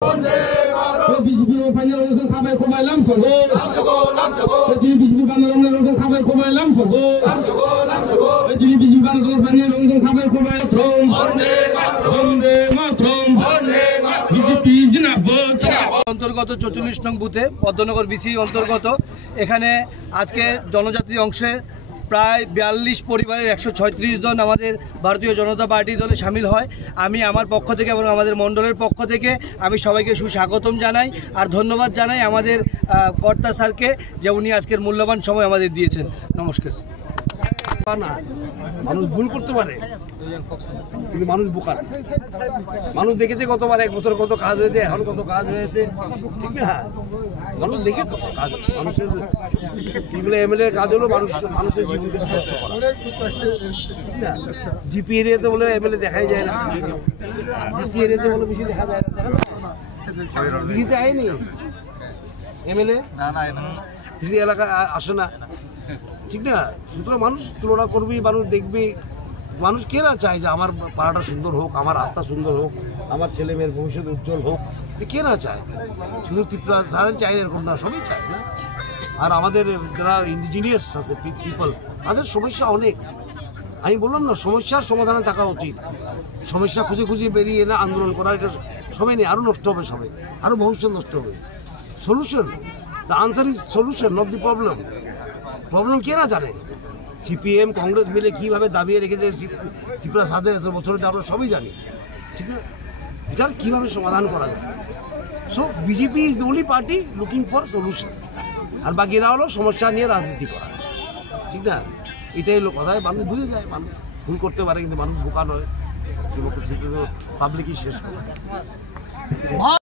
BJP final রোজন খাবাই কমাইলাম সগো BJP final রোজন খাবাই কমাইলাম সগো BJP final রোজন খাবাই কমাই বিজেপি জিন্দাবাদ। অন্তর্গত 44 নং বুথে পদ্মনগর বিসি অন্তর্গত এখানে আজকে জনজাতি অংশে প্রায় 42 পরিবারের 136 জন আমাদের ভারতীয় জনতা পার্টি দলে সামিল হয়। আমি আমার পক্ষ থেকে এবং আমাদের মণ্ডলের পক্ষ থেকে আমি সবাইকে সুস্বাগতম জানাই আর ধন্যবাদ জানাই আমাদের কর্তা স্যারকে যে উনি আজকের মূল্যবান সময় আমাদের দিয়েছেন। নমস্কার। মানুষ ভুল করতে পারে কিন্তু মানুষ বোকা। মানুষ দেখেছে গতবার 1 বছর কত কাজ হয়েছে, এখন কত কাজ হয়েছে, ঠিক না? মানুষ দেখে তো কাজ, মানুষের এগুলো এমএলএ কাজ হলো মানুষের জীবনকে স্পষ্ট করা। জিপি এরিয়াতে বলে এমএলএ দেখাই যায় না, বিসি এরিয়াতে বলে বেশি দেখা যায় না। বিসিতে আয়নি এমএলএ, বিসি এলাকা আসে না, ঠিক না? সুতরাং মানুষ তুলনা করবি, মানুষ দেখবি। মানুষ কে না চায় যে আমার পাড়াটা সুন্দর হোক, আমার রাস্তা সুন্দর হোক, আমার ছেলে মেয়ের ভবিষ্যৎ উজ্জ্বল হোক, কে না চায়? শুধু ত্রিপুরা সাধারণ চায় এরকম না, সবই চায় না। আর আমাদের যারা ইন্ডিজিনিয়াস আছে পিপল, তাদের সমস্যা অনেক। আমি বললাম না, সমস্যার সমাধানে থাকা উচিত। সমস্যা খুঁজে খুঁজে বেরিয়ে না আন্দোলন করা, এটা সবাই নেই, আরও নষ্ট হবে, সবাই আরও ভবিষ্যৎ নষ্ট হবে। Solution, the answer is solution, not the problem. Problem কে না জানে? সিপিএম কংগ্রেস মিলে কীভাবে দাবিয়ে রেখেছে ত্রিপুরা সাথে এত বছর, এটা আমরা সবই জানি, ঠিক না? এটার কীভাবে সমাধান করা যায়। So BJP is the only party looking for solution, আর বাকিরা হলো সমস্যা নিয়ে রাজনীতি করা, ঠিক না? এটাই হলো কথা। মানুষ বুঝে যায়, মানুষ ভুল করতে পারে, কিন্তু মানুষ বোকা নয়। ডেমোক্রেসিতে তো পাবলিকই শেষ করে।